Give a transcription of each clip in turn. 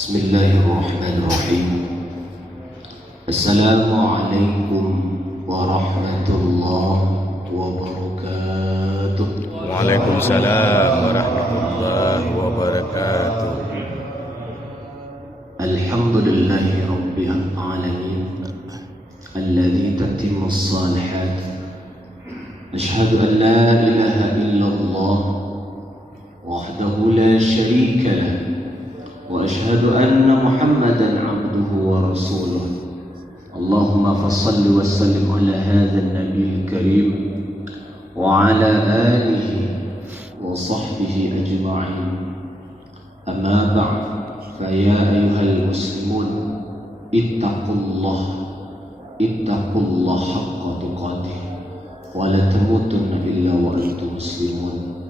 Bismillahirrahmanirrahim. Assalamualaikum warahmatullahi wabarakatuh. Waalaikumsalam warahmatullahi wabarakatuh. Alhamdulillahi rabbil alamin alladzi tatimmu as-salihat. Ashhadu an la ilaha illallah wahdahu la syarika lah wa ashhadu anna Muhammadan abduhu wa rasuluh. Allahumma fassalli wa sallim ala hadzal nabiyil karim wa ala alihi wa sahbihi ajma'in. Amma ba'd, fa ya ayyuhal muslimun ittaqullah haqqa tuqatih wa la tamutunna illa wa antum muslimun.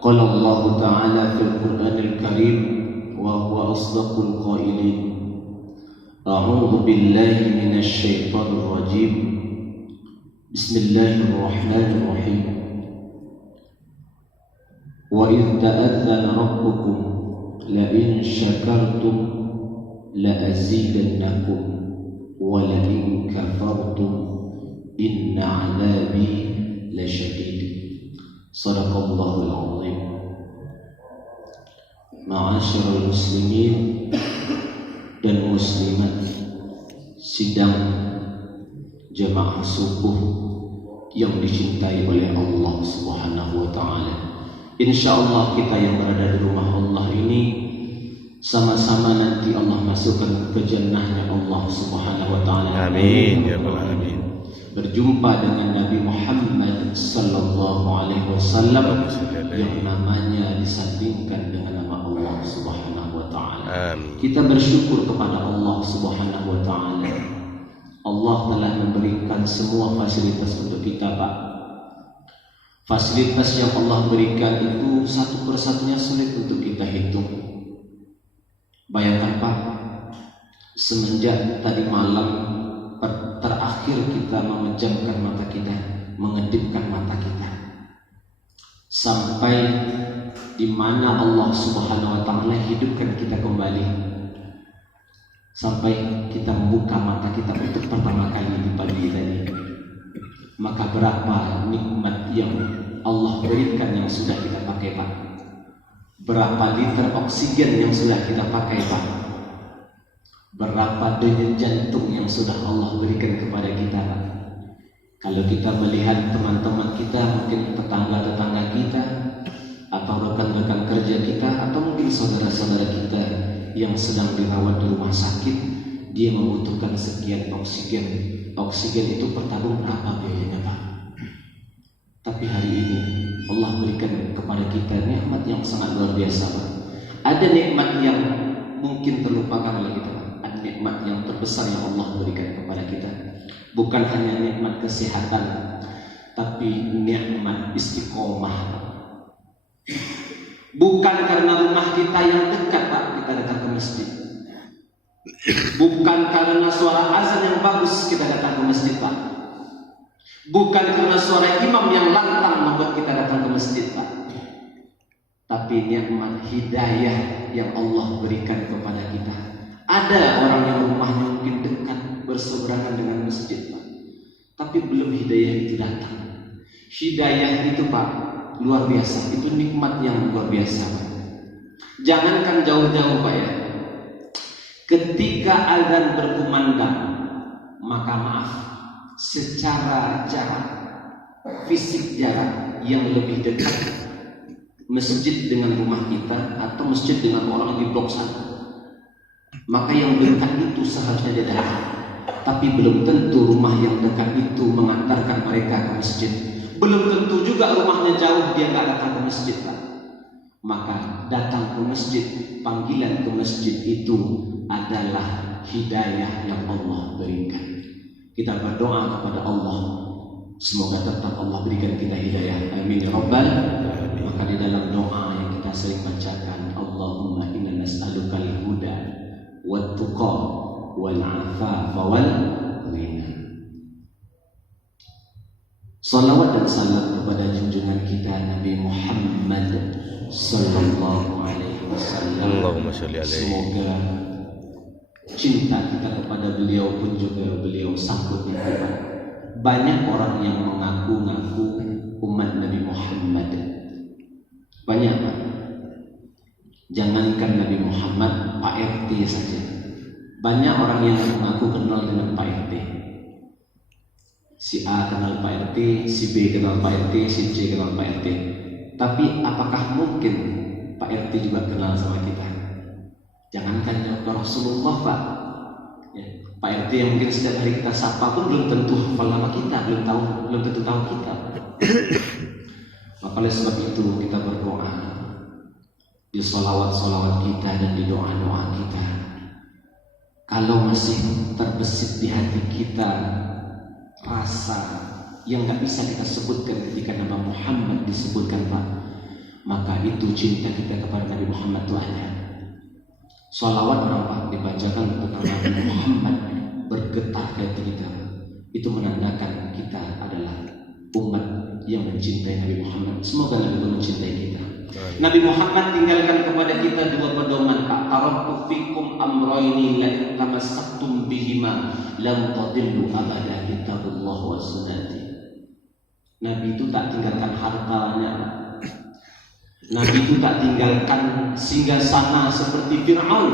Qala Allah ta'ala fil Qur'anil Karim wa huwa asdaqul qailin. A'udzu billahi minasy syaithanir rajim. Bismillahirrahmanirrahim. Wa idz ta'adzana rabbukum la in syakartum la azidannakum wa la in kafartum inna 'adzabi lasyadid. Shadaqallahul 'azim. Ma'asyiral muslimin dan muslimat, sidang jamaah subuh yang dicintai oleh Allah Subhanahu wa taala. Insyaallah kita yang berada di rumah Allah ini sama-sama nanti Allah masukkan ke jannahnya Allah Subhanahu wa taala. Amin ya rabbal alamin. Berjumpa dengan Nabi Muhammad sallallahu alaihi wasallam yang namanya disandingkan dengan nama Allah Subhanahu wa taala. Amin. Kita bersyukur kepada Allah Subhanahu wa taala. Allah telah memberikan semua fasilitas untuk kita, Pak. Fasilitas yang Allah berikan itu satu persatunya sulit untuk kita hitung. Bayangkan, Pak, semenjak tadi malam terakhir kita memejamkan mata kita, mengedipkan mata kita, sampai di mana Allah Subhanahu wa taala hidupkan kita kembali, sampai kita membuka mata kita untuk pertama kali di pagi tadi. Maka berapa nikmat yang Allah berikan yang sudah kita pakai, Pak? Berapa liter oksigen yang sudah kita pakai, Pak? Berapa denyut jantung yang sudah Allah berikan kepada kita, Pak? Kalau kita melihat teman-teman kita, mungkin tetangga-tetangga kita, atau rekan-rekan kerja kita, atau mungkin saudara-saudara kita yang sedang dirawat di rumah sakit, dia membutuhkan sekian oksigen. Oksigen itu per tabung berapa biayanya, Pak? Tapi hari ini Allah berikan kepada kita nikmat yang sangat luar biasa, Pak. Ada nikmat yang mungkin terlupakan oleh kita, Pak. Ada nikmat yang terbesar yang Allah berikan kepada kita. Bukan hanya nikmat kesehatan, tapi nikmat istiqomah. Bukan karena rumah kita yang dekat, Pak, kita datang ke masjid. Bukan karena suara azan yang bagus kita datang ke masjid, Pak. Bukan karena suara imam yang lantang membuat kita datang ke masjid, Pak. Tapi nikmat hidayah yang Allah berikan kepada kita. Ada orang yang rumahnya mungkin dekat berseberangan dengan masjid, Pak, tapi belum hidayah itu datang. Hidayah itu, Pak, luar biasa. Itu nikmat yang luar biasa, Pak. Jangankan jauh-jauh, Pak, ya. Ketika azan berkumandang, maka maaf, secara jarak, fisik jarak yang lebih dekat masjid dengan rumah kita atau masjid dengan orang di blok sana, maka yang dekat itu seharusnya dia datang. Tapi belum tentu rumah yang dekat itu mengantarkan mereka ke masjid. Belum tentu juga rumahnya jauh dia nggak datang ke masjid, Pak. Maka datang ke masjid, panggilan ke masjid itu adalah hidayah yang Allah berikan. Kita berdoa kepada Allah, semoga tetap Allah berikan kita hidayah. Amin ya rabbal. Maka di dalam doa yang kita sering bacakan, Allahumma inna nas'alukal huda wat tuqa wal afafa wal ghina. Salawat dan salam kepada junjungan kita Nabi Muhammad sallallahu alaihi wasallam. Allahumma sholli alaihi. Semoga cinta kita kepada beliau pun juga beliau sambut di hati. Banyak orang yang mengaku-ngaku umat Nabi Muhammad. Banyak, Pak. Jangankan Nabi Muhammad, Pak RT saja. Banyak orang yang mengaku kenal dengan Pak RT. Si A kenal Pak RT, si B kenal Pak RT, si C kenal Pak RT. Tapi apakah mungkin Pak RT juga kenal sama kita? Jangankan Rasulullah, Pak. Ya, Pak RT yang mungkin setiap hari kita sapa pun belum tentu hafal nama kita, belum tentu tahu kita. Maka oleh sebab itu kita berdoa di sholawat-sholawat kita dan di doa-doa kita. Kalau masih terbesit di hati kita rasa yang nggak bisa kita sebutkan ketika nama Muhammad disebutkan, Pak, maka itu cinta kita kepada Nabi Muhammad itu ada. Sholawat nampak dibacakan tentang Nabi Muhammad bergetar hati kita, itu menandakan kita adalah umat yang mencintai Nabi Muhammad. Semoga Nabi mencintai kita. Nabi Muhammad tinggalkan kepada kita dua pedoman, Pak. Taraktu fikum amrayni la tamassaktum bihima lam tadillu abada, kitabullah wa sunnati. Nabi itu tak tinggalkan hartanya, Pak. Nabi itu tak tinggalkan singgasana seperti Fir'aun.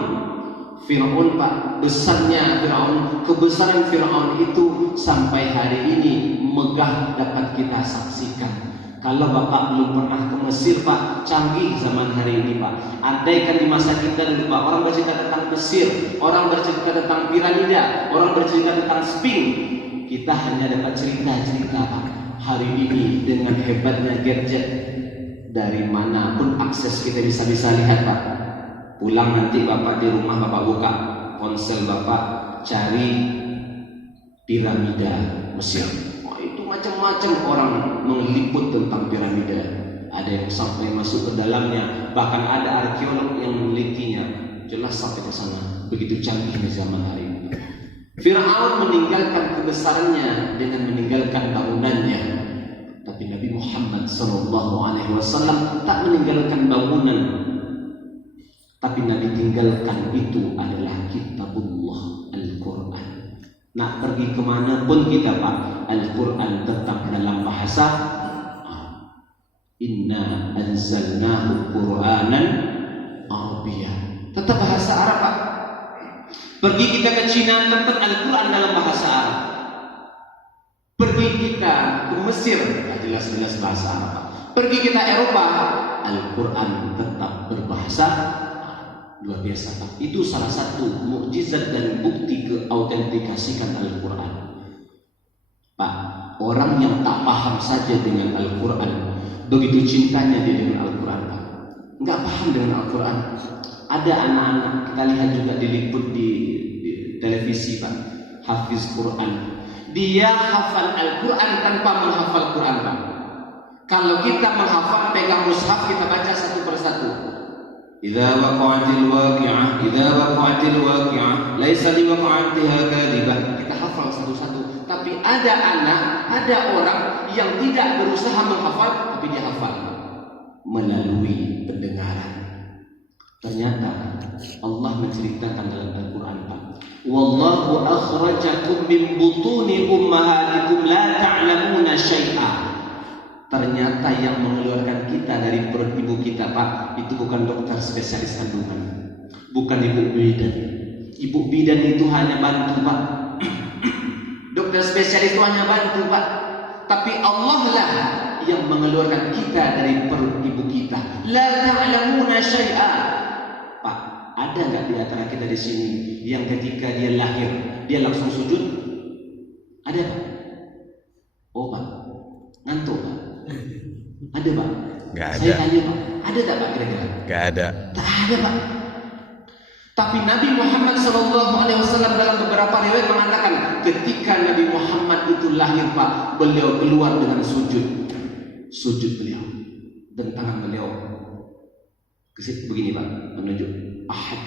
Fir'aun, Pak, besarnya Fir'aun, kebesaran Fir'aun itu sampai hari ini megah dapat kita saksikan. Kalau Bapak belum pernah ke Mesir, Pak, canggih zaman hari ini, Pak. Andaikan di masa kita dulu, Pak, orang bercerita tentang Mesir, orang bercerita tentang piramida, orang bercerita tentang Sphinx, kita hanya dapat cerita-cerita, Pak. Hari ini dengan hebatnya gadget, dari manapun akses kita bisa lihat, Pak. Pulang nanti Bapak di rumah, Bapak buka ponsel Bapak, cari piramida Mesir. Oh, itu macam-macam orang meliput tentang piramida. Ada yang sampai masuk ke dalamnya, bahkan ada arkeolog yang menelitinya. Jelas sampai ke sana. Begitu canggihnya zaman hari ini. Fir'aun meninggalkan kebesarannya dengan meninggalkan bangunannya. Tapi Nabi Muhammad SAW tak meninggalkan bangunan, tapi Nabi tinggalkan itu adalah kitabullah, Al-Quran. Nak pergi kemana pun kita, Pak, Al-Quran tetap dalam bahasa Inna anzalnahu Qur'anan Arabiyyan, tetap bahasa Arab, Pak. Pergi kita ke Cina, tetap Al-Quran dalam bahasa Arab. Pergi kita ke Mesir, jelas-jelas bahasa Arab. Pergi kita Eropa, Al-Quran tetap berbahasa luar biasa, Pak. Itu salah satu mukjizat dan bukti keautentikasikan Al-Quran, Pak. Orang yang tak paham saja dengan Al-Quran, begitu cintanya dia dengan Al-Quran, Pak, nggak paham dengan Al-Quran. Ada anak-anak kita lihat juga diliput di televisi, Pak, hafiz Quran. Dia hafal Al-Quran tanpa menghafal Quran, Pak. Kalau kita menghafal, pegang mushaf, kita baca satu persatu. Idza waqa'atil waqi'ah, idza waqa'atil waqi'ah, laisa liwaqa'atiha kadhibah. Kita hafal satu-satu. Tapi ada anak, ada orang yang tidak berusaha menghafal, tapi dia hafal melalui pendengaran. Ternyata Allah menceritakan dalam Al-Quran, Pak, wallahu akhrajakum min butuni ummahatikum la ta'lamuna syai'a. Ternyata yang mengeluarkan kita dari perut ibu kita, Pak, itu bukan dokter spesialis kandungan, bukan ibu bidan. Ibu bidan itu hanya bantu, Pak. Dokter spesialis itu hanya bantu, Pak. Tapi Allah lah yang mengeluarkan kita dari perut ibu kita. La ta'lamuna syai'a. Pak, ada nggak di antara kita di sini yang ketika dia lahir dia langsung sujud? Ada, Pak? Oh, Pak, ngantuk, Pak? Ada, Pak? Nggak ada. Saya tanya, Pak, ada tak, Pak, kira-kira? Nggak ada. Tak ada, Pak. Tapi Nabi Muhammad SAW dalam beberapa riwayat mengatakan ketika Nabi Muhammad itu lahir, Pak, beliau keluar dengan sujud beliau dan tangan beliau begini, Pak, menunjuk ahad.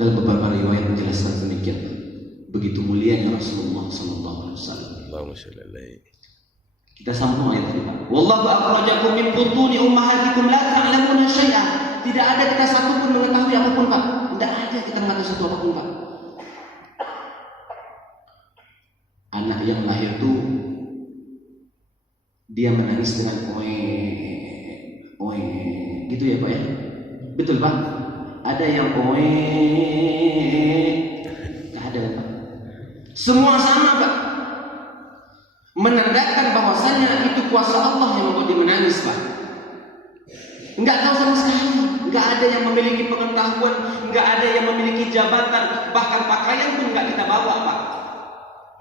Dalam beberapa riwayat menjelaskan demikian. Begitu mulianya Rasulullah SAW. Allahumma sholli alaihi. Kita sambung ayat ini, Pak. Wallahu akhrajakum min butuni ummahatikum la ta'lamuna syai'a. mengetahui apapun Pak. Tidak ada kita mengetahui satu apapun Pak. Anak yang lahir tuh dia menangis dengan oe gitu ya Pak ya. Betul Pak. Ada yang oe, nggak ada Pak. Semua sama Pak. Menandakan bahwasanya itu kuasa Allah yang membuat dia menangis Pak. Enggak tahu sama sekali. Enggak ada yang memiliki pengetahuan, enggak ada yang memiliki jabatan, bahkan pakaian pun enggak kita bawa Pak.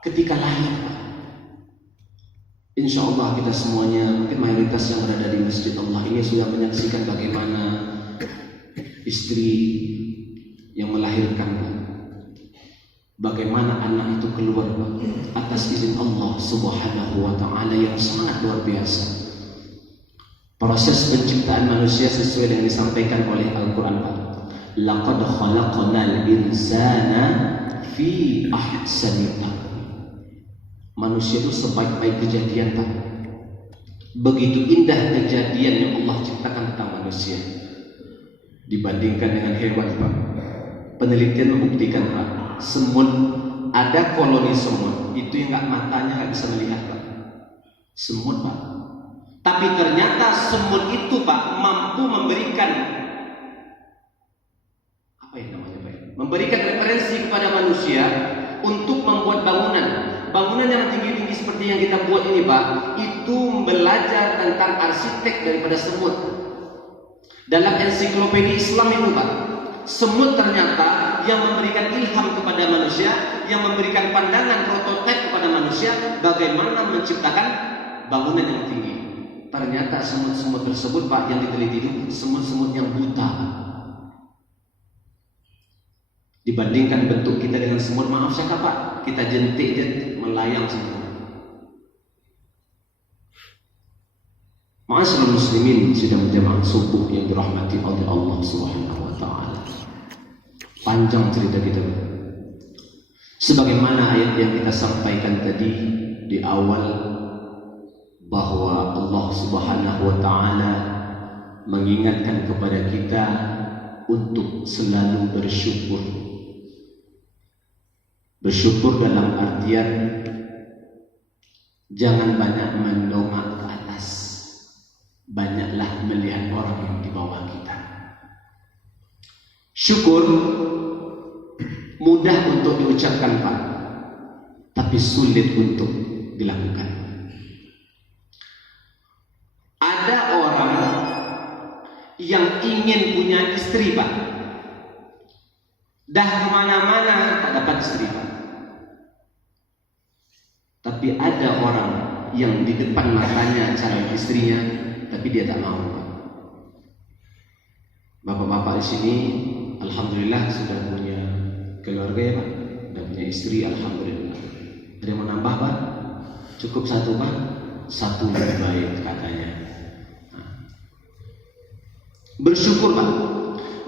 Ketika lahir Pak. Insya Allah kita semuanya, mungkin mayoritas yang berada di masjid Allah ini sudah menyaksikan bagaimana istri yang melahirkan Pak. Bagaimana anak itu keluar Pak, atas izin Allah Subhanahu wa ta'ala yang sangat luar biasa. Proses penciptaan manusia sesuai dengan disampaikan oleh Al-Quran Pak. Laqad khalaqnal insana fi ahsani taqwim. Manusia itu sebaik-baik kejadian Pak. Begitu indah kejadian yang Allah ciptakan tentang manusia dibandingkan dengan hewan Pak. Penelitian membuktikan Pak, semut, ada koloni semut itu yang matanya nggak bisa melihat Pak. Semut Pak. Tapi ternyata semut itu Pak mampu memberikan apa yang namanya Pak? Memberikan referensi kepada manusia untuk membuat bangunan. Bangunan yang tinggi-tinggi seperti yang kita buat ini Pak, itu belajar tentang arsitek daripada semut. Dalam ensiklopedia Islam itu Pak, semut ternyata yang memberikan ilham kepada manusia, yang memberikan pandangan prototipe kepada manusia bagaimana menciptakan bangunan yang tinggi. Ternyata semut-semut tersebut Pak yang diteliti itu semut-semut yang buta Pak. Dibandingkan bentuk kita dengan semut, maaf saya Pak, kita jentik melayang semua. Ma'asyiral muslimin sidang jamaah subuh yang dirahmati oleh Allah Subhanahu wa ta'ala. Panjang cerita kita. Sebagaimana ayat yang kita sampaikan tadi di awal, bahwa Allah Subhanahu wa ta'ala mengingatkan kepada kita untuk selalu bersyukur. Bersyukur dalam artian jangan banyak mendongak ke atas, banyaklah melihat orang yang di bawah kita. Syukur mudah untuk diucapkan Pak, tapi sulit untuk dilakukan. Ada orang yang ingin punya istri Pak, dah kemana-mana tak dapat istri Pak. Tapi ada orang yang di depan matanya calon istrinya, tapi dia tak mau Pak. Bapak-bapak di sini alhamdulillah sudah punya keluarga ya Pak, sudah punya istri alhamdulillah. Ada yang mau nambah Pak? Cukup satu Pak? Satu lebih baik katanya. Bersyukur Pak.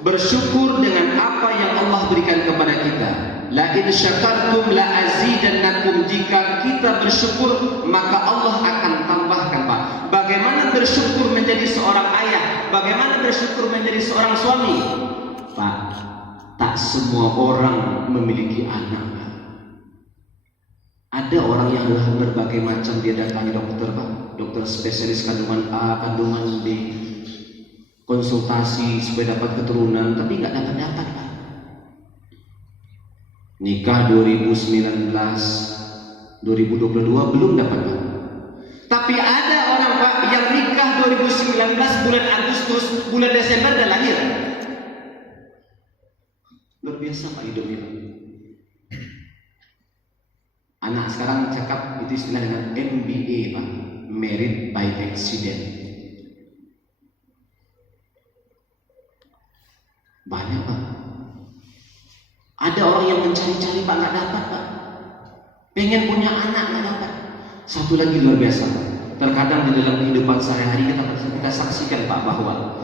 Bersyukur dengan apa yang Allah berikan kepada kita. La in syakartum la azidannakum. Jika kita bersyukur maka Allah akan tambahkan Pak. Bagaimana bersyukur menjadi seorang ayah? Bagaimana bersyukur menjadi seorang suami? Pak, tak semua orang memiliki anak Pak. Ada orang yang berbagai macam dia datangi dokter Pak. Dokter spesialis kandungan A, kandungan B, konsultasi supaya dapat keturunan, tapi nggak dapat Pak. Nikah 2019, 2022 belum dapat Pak. Tapi ada orang Pak yang nikah 2019 bulan Agustus, bulan Desember dan lahir. Luar biasa Pak hidupnya Pak. Anak sekarang cakap itu istilah dengan MBA Pak, Married by Accident. Banyak Pak. Ada orang yang mencari-cari Pak, nggak dapat Pak. Pengen punya anak nggak dapat. Satu lagi luar biasa Pak. Terkadang di dalam kehidupan sehari-hari kita saksikan Pak bahwa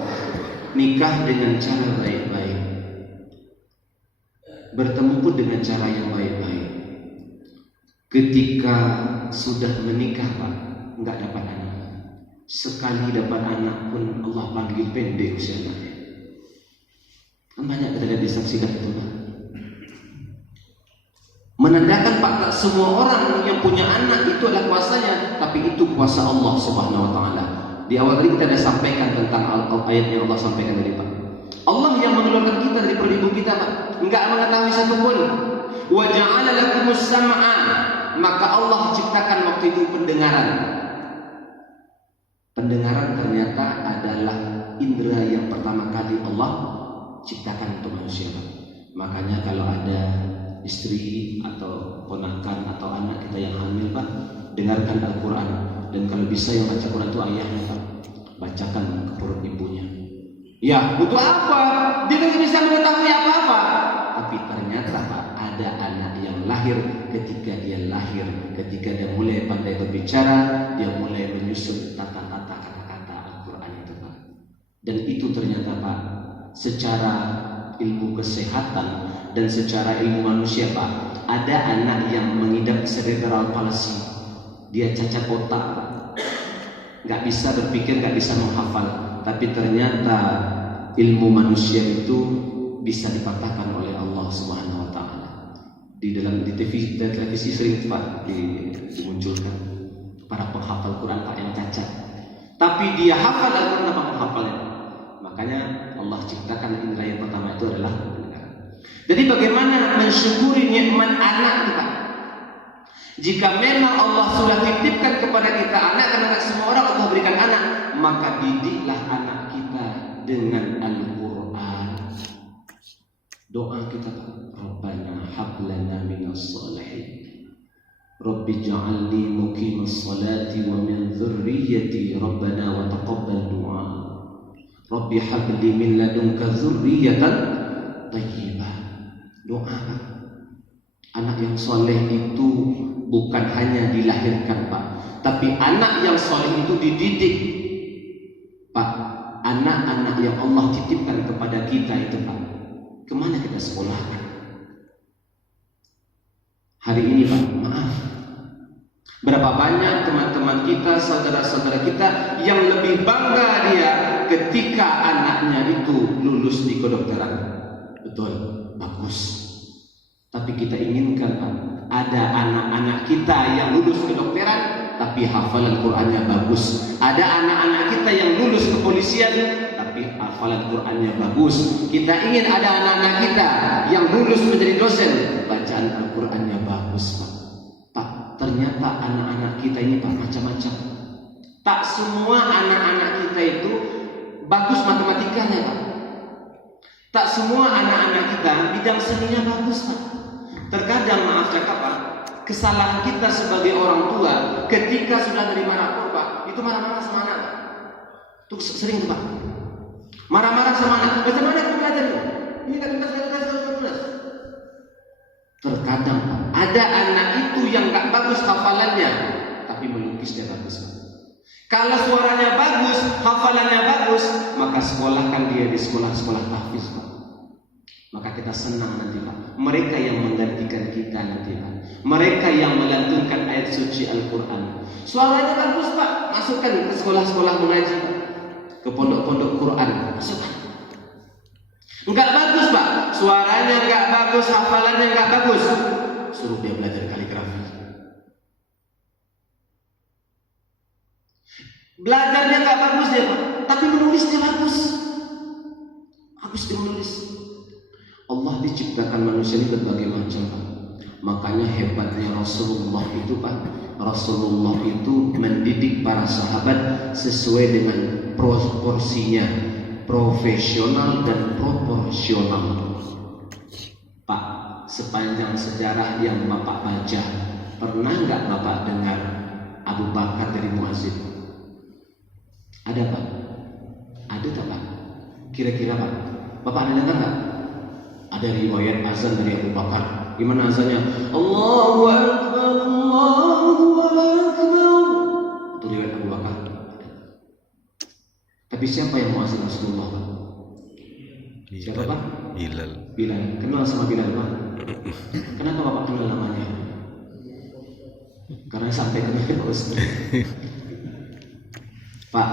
nikah dengan cara baik-baik, bertemu pun dengan cara yang baik-baik. Ketika sudah menikah Pak, nggak dapat anak. Sekali dapat anak pun Allah panggil pendek usia anaknya. Banyak kita lihat disaksikan itu Pak. Menandakan Pak, tak semua orang yang punya anak itu adalah kuasanya, tapi itu kuasa Allah Subhanahu wa taala. Di awal tadi kita sudah sampaikan tentang ayat yang Allah sampaikan tadi Pak. Allah yang mengeluarkan kita dari perut ibu kita Pak, enggak mengetahui satu pun. Wa ja'ala lakumus sam'a, maka Allah ciptakan waktu itu pendengaran. Pendengaran ternyata adalah indera yang pertama kali Allah ciptakan untuk manusia Pak. Makanya kalau ada istri atau ponakan atau anak kita yang hamil Pak, dengarkan Al-Quran, dan kalau bisa yang baca Quran itu ayahnya Pak, bacakan ke perut ibunya. Ya, untuk apa? Dia tidak bisa mengetahui apa-apa. Tapi ternyata Pak, ada anak yang lahir, ketika dia lahir, ketika dia mulai pandai berbicara, dia mulai menyusun tata-tata kata-kata Al-Quran itu Pak. Dan itu ternyata Pak, secara ilmu kesehatan dan secara ilmu manusia Pak, ada anak yang mengidap cerebral palsy. Dia cacat otak Pak, nggak bisa berpikir, nggak bisa menghafal. Tapi ternyata ilmu manusia itu bisa dipatahkan oleh Allah Subhanahu wa taala. Di televisi sering Pak dimunculkan para penghafal Quran Pak yang cacat. Tapi dia hafal Al-Quran apa menghafalnya. Makanya Allah ciptakan indera yang pertama itu adalah pendengaran. Jadi bagaimana mensyukuri nikmat anak kita? Jika memang Allah sudah titipkan kepada kita anak, karena tidak semua orang Allah berikan anak, maka didiklah anak kita dengan Al-Quran. Doa kita Pak, Rabbana hablana minas salihin, Rabbi ja'alni muqimas salati wa min dzurriyyati, Rabbana wa taqabbal du'a, Rabbi habli min ladunka dzurriyyatan thayyibah. Doa Pak. Anak yang soleh itu bukan hanya dilahirkan Pak, tapi anak yang soleh itu dididik Pak. Anak-anak yang Allah titipkan kepada kita itu Pak, kemana kita sekolahkan? Hari ini Pak, maaf, berapa banyak teman-teman kita, saudara-saudara kita yang lebih bangga dia ketika anaknya itu lulus di kedokteran. Betul, bagus. Tapi kita inginkan Pak, ada anak-anak kita yang lulus kedokteran tapi hafalan Qur'annya bagus. Ada anak-anak kita yang lulus kepolisian tapi hafalan Qur'annya bagus. Kita ingin ada anak-anak kita yang lulus menjadi dosen, bacaan Al-Qur'annya bagus Pak. Pak, ternyata anak-anak kita ini Pak macam-macam. Tak semua anak-anak kita itu bagus matematikanya Pak. Tak semua anak-anak kita bidang seninya bagus Pak. Terkadang maaf cakap Pak, kesalahan kita sebagai orang tua ketika sudah terima rapor Pak, itu marah-marah sama anak Pak. Itu sering tuh Pak, marah-marah sama anak. Bagaimana kamu belajar itu? Ini gak tuntas. Terkadang Pak, ada anak itu yang gak bagus hafalannya, tapi melukis dia bagus Pak. Kalau suaranya bagus, hafalannya bagus, maka sekolahkan dia di sekolah-sekolah tahfiz Pak. Maka kita senang nanti Pak. Mereka yang menggantikan kita nanti Pak. Mereka yang melantunkan ayat suci Al-Quran. Suaranya bagus Pak, masukkan ke sekolah-sekolah mengaji Pak, ke pondok-pondok Quran, masukkan. Enggak bagus Pak, suaranya enggak bagus, hafalannya enggak bagus, suruh dia belajar kaligrafi. Belajarnya enggak bagus dia Pak, tapi menulisnya bagus. Bagus dia menulis. Allah diciptakan manusia ini berbagai macam Pak. Makanya hebatnya Rasulullah itu Pak, Rasulullah itu mendidik para sahabat sesuai dengan proporsinya, profesional dan proporsional Pak. Sepanjang sejarah yang Bapak baca, pernah nggak Bapak dengar Abu Bakar dari muazzin? Ada Pak? Ada tak Pak? Kira-kira Pak, Bapak ada dengar nggak? Ada riwayat azan dari Abu Bakar. Gimana azannya? Allahu Akbar, Allahu Akbar. Itu riwayat Abu Bakar. Tapi siapa yang muazzin Rasulullah Pak? Siapa Pak? Bilal. Bilal. Kenal sama Bilal Pak? Kenapa Bapak kenal namanya? Karena sampai kenal terus. Pak,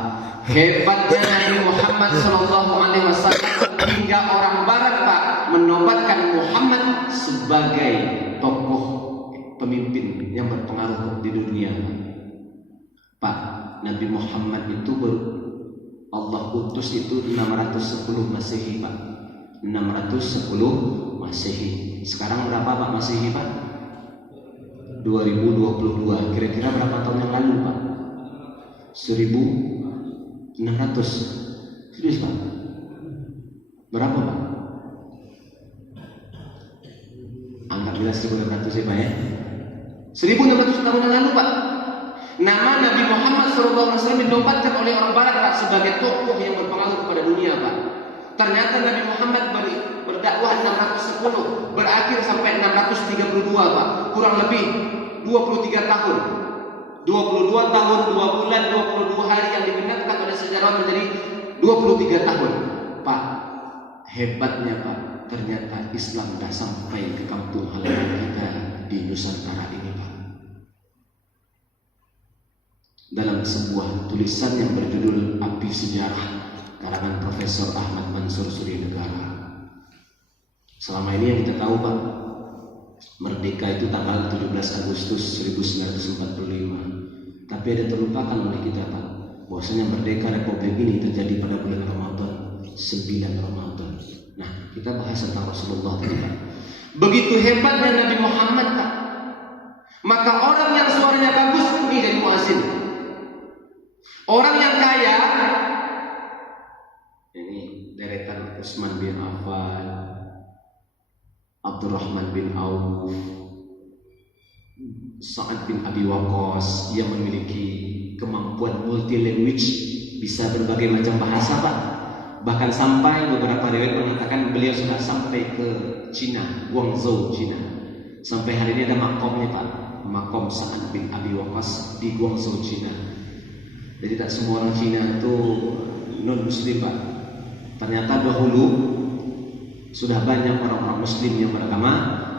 hebatnya Nabi Muhammad SAW hingga orang Barat sebagai tokoh pemimpin yang berpengaruh di dunia. Pak, Nabi Muhammad itu Allah utus itu 610 Masehi, Pak. 610 Masehi. Sekarang berapa, Pak, Masehi, Pak? 2022. Kira-kira berapa tahun yang lalu, Pak? 1600. Serius, Pak? Berapa, Pak? Anggaplah 1600 ya, Pak ya. 1600 tahun yang lalu, Pak. Nama Nabi Muhammad SAW dinobatkan oleh orang Barat, Pak, sebagai tokoh yang berpengaruh kepada dunia, Pak. Ternyata Nabi Muhammad berdakwah 610, berakhir sampai 632, Pak. Kurang lebih 23 tahun. 22 tahun, 2 bulan, 22 hari yang dibenarkan oleh sejarawan menjadi 23 tahun. Pak, hebatnya, Pak, ternyata Islam dah sampai ke kampung halaman kita di Nusantara ini, Pak. Dalam sebuah tulisan yang berjudul Api Sejarah karangan Profesor Ahmad Mansur Surinegara. Selama ini yang kita tahu, Pak, merdeka itu tanggal 17 Agustus 1945. Tapi ada terlupakan oleh kita, Pak, bahwasanya merdeka Republik ini terjadi pada bulan Ramadan, 9 Ramadan. Nah, kita bahas tentang Rasulullah tadi, Pak. Begitu hebatnya Nabi Muhammad, Pak. Maka orang yang suaranya bagus ini jadi muazin. Orang yang kaya, ini deretan Utsman bin Affan, Abdurrahman bin Auf, Sa'ad bin Abi Waqqas, yang memiliki kemampuan multi language, bisa berbagai macam bahasa, Pak. Bahkan sampai beberapa riwayat mengatakan beliau sudah sampai ke Cina, Guangzhou, Cina. Sampai hari ini ada makomnya, Pak, makom Sa'ad bin Abi Waqqas di Guangzhou, Cina. Jadi tak semua orang Cina itu non Muslim, Pak. Ternyata dahulu sudah banyak orang-orang Muslim yang beragama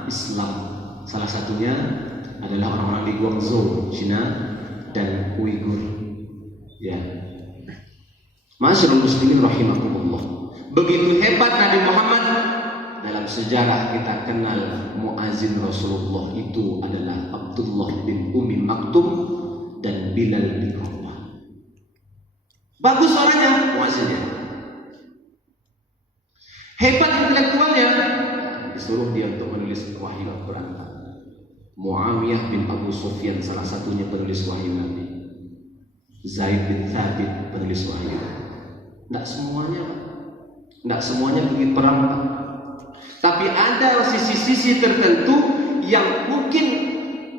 Islam. Salah satunya adalah orang-orang di Guangzhou, Cina, dan Uighur. Ya. Masyaallah muslimin rahimakumullah. Begitu hebat Nabi Muhammad. Dalam sejarah kita kenal muazin Rasulullah itu adalah Abdullah bin Ummi Maktum dan Bilal bin Rabah. Bagus suaranya muazinnya. Hebat intelektualnya. Disuruh dia untuk menulis wahyu Al-Quran. Muawiyah bin Abu Sufyan salah satunya penulis wahyu Nabi. Zaid bin Thabit penulis wahyu. Tidak semuanya, Pak. Tidak semuanya pergi perang, Pak. Tapi ada sisi-sisi tertentu yang mungkin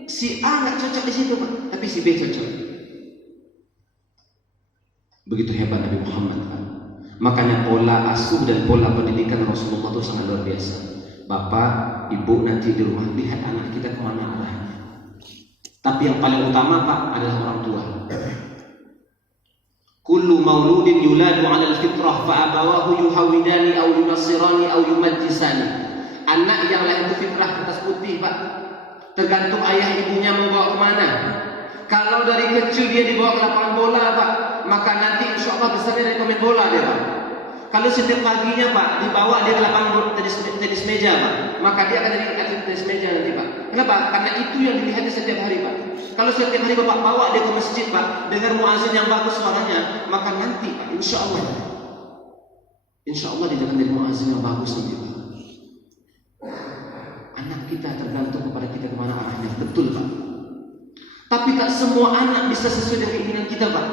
si A nggak cocok di situ, Pak, tapi si B cocok. Begitu hebat Nabi Muhammad, Pak. Makanya pola asuh dan pola pendidikan Rasulullah itu sangat luar biasa. Bapak, Ibu nanti di rumah lihat anak kita kemana arahnya. Tapi yang paling utama, Pak, adalah orang tua. Kullu mauludin yuladu 'alal fitrah fa abawahu yuhawidani aw yunassirani aw yumajjisani. Anak yang lahir itu fitrah atas putih, Pak. Tergantung ayah ibunya membawa kemana. Kalau dari kecil dia dibawa ke lapangan bola, Pak, maka nanti insya Allah besarnya dari pemain bola dia, Pak. Kalau setiap paginya, Pak, dibawa dia ke lapangan tenis meja, Pak, maka dia akan jadi atlet tenis meja nanti, Pak. Kenapa? Karena itu yang dilihat setiap hari, Pak. Kalau setiap hari Bapak bawa dia ke masjid, Pak, dengar muazin yang bagus suaranya, maka nanti, Pak, insya Allah dia akan jadi muazin yang bagus nanti, Pak. Anak kita tergantung kepada kita kemana arahnya, betul, Pak. Tapi tak semua anak bisa sesuai dengan keinginan kita, Pak.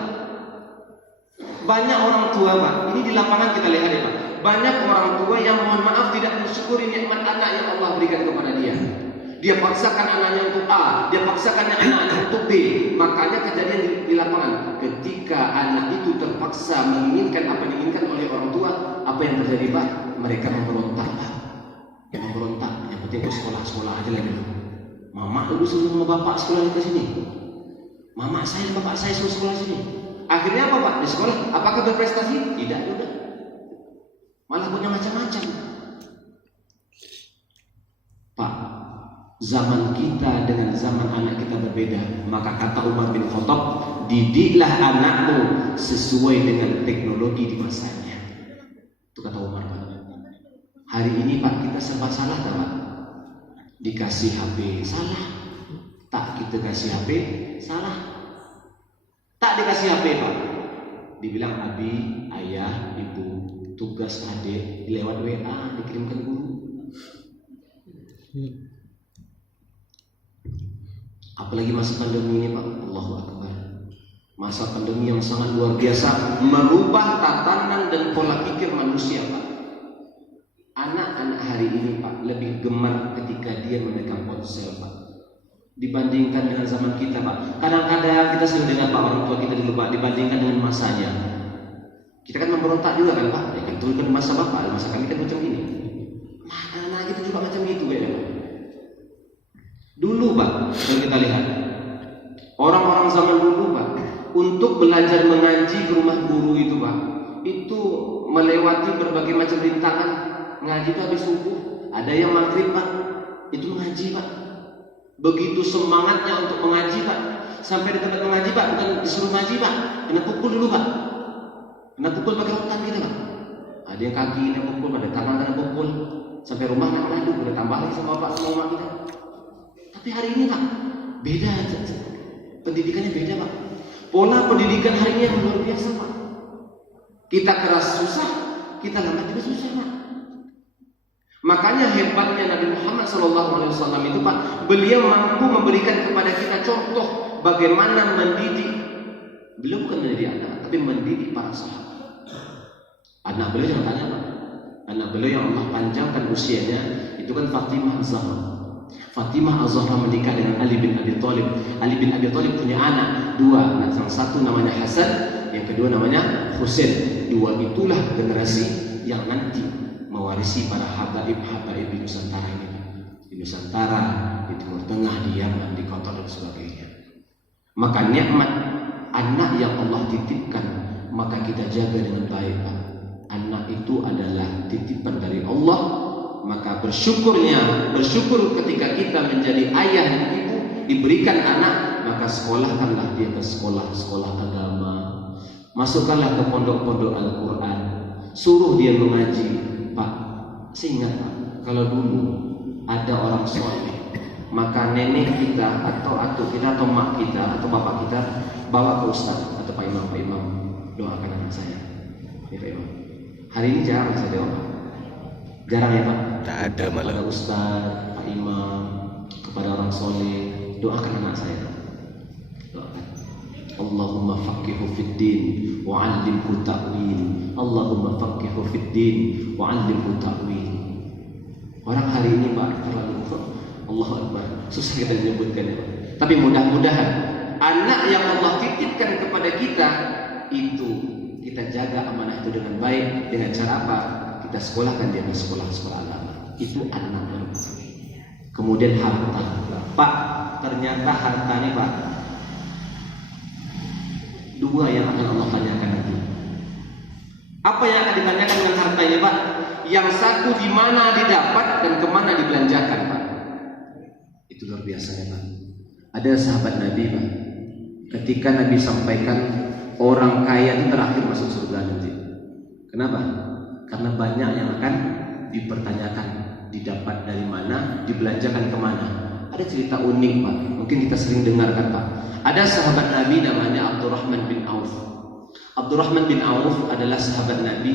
Banyak orang tua, Pak, ini di lapangan kita lihat ya, Pak. Banyak orang tua yang mohon maaf tidak mensyukuri nikmat anak yang Allah berikan kepada dia. Dia paksakan anaknya untuk A, dia paksakan anaknya untuk B. Makanya kejadian di lapangan, ketika anak itu terpaksa menginginkan apa yang diinginkan oleh orang tua, apa yang terjadi, Pak? Mereka memberontak, Pak. Memberontak, yang penting ke sekolah aja lagi. Mama dulu suruh sama bapak sekolah ke sini. Mama saya, bapak saya suruh sekolah sini. Akhirnya apa, Pak? Di sekolah, apakah berprestasi? Tidak juga. Malah punya macam-macam. Pak, zaman kita dengan zaman anak kita berbeda. Maka kata Umar bin Khattab, didiklah anakmu sesuai dengan teknologi di masanya. Itu kata Umar, Pak. Hari ini, Pak, kita serba salah, Pak. Dikasih HP, salah. Tak kita kasih HP, salah. Tak dikasih HP Pak, dibilang abi, ayah, ibu, tugas adik lewat WA dikirimkan guru. Apalagi masa pandemi ini Pak, Allahu Akbar. Masa pandemi yang sangat luar biasa, merubah tatanan dan pola pikir manusia Pak. Anak-anak hari ini Pak lebih gemar ketika dia memegang ponsel Pak dibandingkan dengan zaman kita Pak. Kadang-kadang kita sering dengar Pak orang tua kita dulu Pak dibandingkan dengan masanya. Kita kan memberontak juga kan Pak. Ya kan turunkan masa Bapak, masa kami kan macam ini. Anak-anak kita juga macam itu kayaknya Pak. Dulu Pak, kalau kita lihat orang-orang zaman dulu Pak, untuk belajar mengaji ke rumah guru itu Pak, itu melewati berbagai macam rintangan. Ngaji itu habis subuh, ada yang maghrib Pak, itu mengaji Pak. Begitu semangatnya untuk mengaji Pak, sampai di tempat mengaji Pak, bukan disuruh ngaji Pak, kena pukul dulu Pak, kena pukul pakai rotan gitu Pak. Ada yang kaki kena pukul, ada tangan kena pukul, sampai rumah kena mengadu, udah tambah lagi sama bapak sama mama kita. Tapi hari ini Pak, beda, pendidikannya beda Pak. Pola pendidikan hari ini yang luar biasa Pak. Kita keras susah, kita lambat juga susah Pak. Makanya hebatnya Nabi Muhammad SAW itu Pak, beliau mampu memberikan kepada kita contoh bagaimana mendidik. Beliau bukan mendidik anak, tapi mendidik para sahabat. Anak beliau jangan tanya Pak. Anak beliau yang Allah panjangkan usianya itu kan Fatimah Az-Zahra. Fatimah Az-Zahra menikah dengan Ali bin Abi Thalib. Ali bin Abi Thalib punya anak dua, yang satu namanya Hasan, yang kedua namanya Husain. Dua itulah generasi yang nanti mewarisi para habaib-habaib di Nusantara ini, di Nusantara, di Timur Tengah, di Yaman, di Qatar dan sebagainya. Maka nikmat anak yang Allah titipkan, maka kita jaga dengan baik Pak. Anak itu adalah titipan dari Allah, maka bersyukur ketika kita menjadi ayah dan ibu diberikan anak, maka sekolahkanlah dia ke sekolah agama, masukkanlah ke pondok-pondok Al-Quran, suruh dia mengaji. Pak, saya ingat Pak, kalau dulu ada orang soleh, maka nenek kita atau atuk kita atau mak kita atau bapak kita bawa ke ustaz atau Pak Imam, doakan anak saya. Ya Pak Imam. Hari ini jarang saya doa. Jarang ya Pak. Tak ada malah. Kepada ustaz, Pak Imam, kepada orang soleh, doakan anak saya. Doakan. Allahumma faqihu fid din wa 'allimhu ta'wil. Allahumma faqihu fid din wa 'allimhu ta'wil. Orang hari ini Pak terlalu Allahu Akbar, susah kita menyebutkan ya Pak. Tapi mudah-mudahan anak yang Allah titipkan kepada kita itu kita jaga amanah itu dengan baik. Dengan cara apa? Kita sekolahkan dia ke sekolah-sekolah agama. Itu anak yang Pak. Kemudian harta. Pak, ternyata harta ini Pak, dua yang akan Allah tanyakan nanti. Apa yang akan ditanyakan dengan harta ini Pak? Yang satu di mana didapat dan kemana dibelanjakan Pak. Itu luar biasanya Pak. Ada sahabat Nabi Pak, ketika Nabi sampaikan orang kaya itu terakhir masuk surga nanti. Kenapa? Karena banyak yang akan dipertanyakan, didapat dari mana, dibelanjakan kemana. Ada cerita unik Pak, mungkin kita sering dengarkan Pak. Ada sahabat Nabi namanya Abdurrahman bin Auf. Abdurrahman bin Auf adalah sahabat Nabi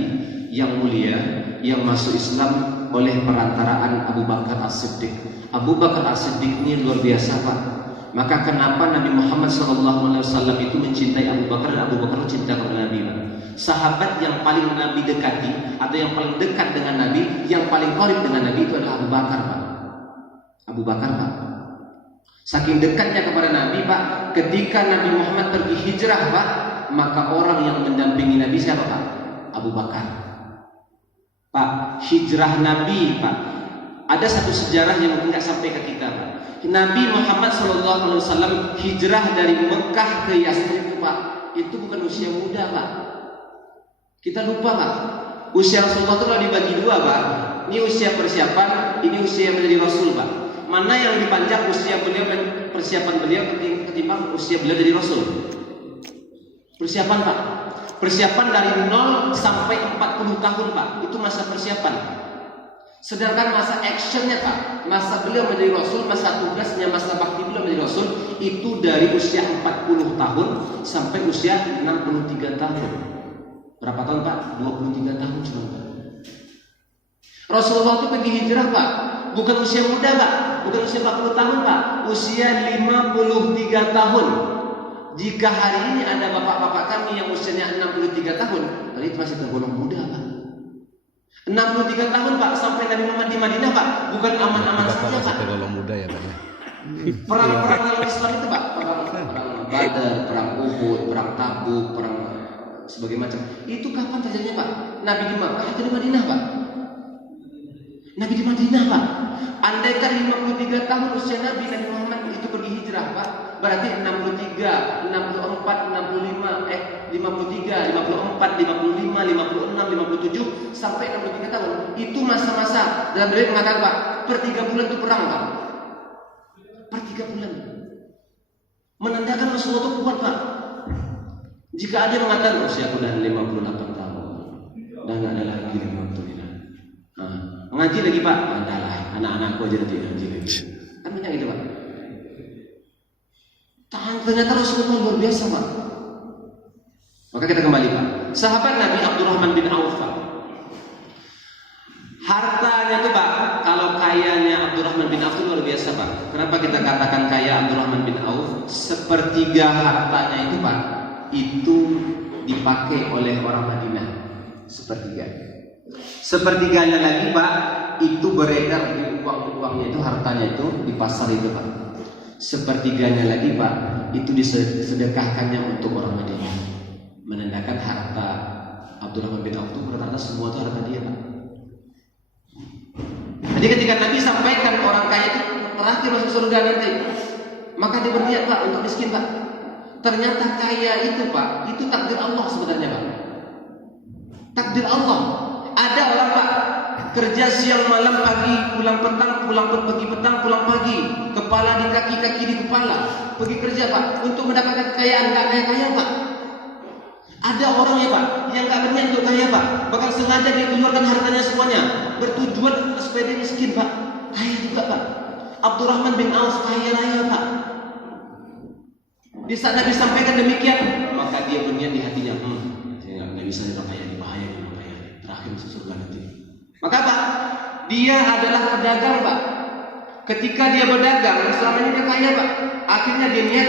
yang mulia, yang masuk Islam oleh perantaraan Abu Bakar As-Siddiq. Abu Bakar As-Siddiq ini luar biasa Pak. Maka kenapa Nabi Muhammad SAW itu mencintai Abu Bakar dan Abu Bakar cinta kepada Nabi Pak. Sahabat yang paling Nabi dekati atau yang paling dekat dengan Nabi, yang paling qarib dengan Nabi itu adalah Abu Bakar Pak. Abu Bakar Pak. Saking dekatnya kepada Nabi Pak, ketika Nabi Muhammad pergi hijrah Pak, maka orang yang mendampingi Nabi siapa Pak? Abu Bakar. Pak, hijrah Nabi Pak, ada satu sejarah yang mungkin nggak sampai ke kita Pak. Nabi Muhammad SAW hijrah dari Mekah ke Yathrib Pak, itu bukan usia muda Pak. Kita lupa Pak, usia Rasulullah itu telah dibagi dua Pak. Ini usia persiapan, ini usia menjadi Rasul Pak. Mana yang lebih panjang usia beliau dan persiapan beliau ketimbang usia beliau jadi Rasul? Persiapan Pak. Persiapan dari 0 sampai 40 tahun Pak. Itu masa persiapan. Sedangkan masa actionnya Pak, masa beliau menjadi Rasul, masa tugasnya, masa bakti beliau menjadi Rasul itu dari usia 40 tahun sampai usia 63 tahun. Berapa tahun Pak? 23 tahun cuma Pak. Rasulullah itu pergi hijrah Pak, bukan usia muda Pak, bukan usia 40 tahun Pak, usia 53 tahun. Jika hari ini ada bapak-bapak kami yang usianya 63 tahun, berarti masih tergolong muda Pak. 63 tahun Pak, sampai Nabi Muhammad di Madinah Pak, bukan aman-aman saja Pak. Tergolong muda ya Pak. Perang-perang dalam Islam itu Pak, perang Badar, perang Uhud, perang Tabuk, perang sebagai macam. Itu kapan terjadinya Pak? Nabi di Makkah atau di Madinah Pak? Nabi di Madinah Pak. Andaikan 53 tahun usia Nabi Muhammad itu pergi hijrah Pak, berarti 63, 64, 65, 53, 54, 55, 56, 57 sampai 63 tahun. Itu masa-masa dalam riwayat mengatakan Pak, per 3 bulan itu perang Pak. Per 3 bulan. Menandakan Rasulullah itu kuat Pak. Jika ada yang mengatakan usia aku dah 58 tahun dan nggak ada lagi waktu ini. Ngaji lagi Pak, adalah anak-anakku aja nanti ngaji lagi. Kan banyak gitu Pak. Ternyata Rasulullah luar biasa Pak. Maka kita kembali Pak. Sahabat Nabi Abdurrahman bin Auf Pak. Hartanya tuh Pak, kalau kayanya Abdurrahman bin Auf itu luar biasa Pak. Kenapa kita katakan kaya Abdurrahman bin Auf? Sepertiga hartanya itu Pak, itu dipakai oleh orang Madinah. Sepertiganya lagi Pak, itu beredar di uangnya itu, hartanya itu di pasar itu Pak. Sepertiganya lagi Pak, itu disedekahkannya untuk orang Madinah. Menandakan harta Abdurrahman bin Auf itu rata-rata semua itu harta dia Pak. Jadi ketika Nabi sampaikan orang kaya itu terakhir masuk surga nanti, maka dia berniat Pak untuk miskin Pak. Ternyata kaya itu Pak, itu takdir Allah sebenarnya Pak. Takdir Allah. Ada orang Pak kerja siang malam pagi, pulang petang, pulang pagi petang, pulang pagi, kepala di kaki, kaki di kepala, pergi kerja Pak untuk mendapatkan kekayaan, nggak kaya Pak. Ada orang ya Pak yang nggak berniat untuk kaya Pak, bahkan sengaja dia keluarkan hartanya semuanya bertujuan supaya dia miskin Pak. Kaya juga Pak. Abdurrahman bin Auf kaya raya Pak. Di saat Nabi sampaikan demikian, maka dia berniat di hatinya, saya nggak bisa orang kaya, bahaya nih orang kaya, terakhir masuk surga nanti. Maka Pak, dia adalah pedagang Pak. Ketika dia berdagang, selama ini dia kaya Pak. Akhirnya dia niat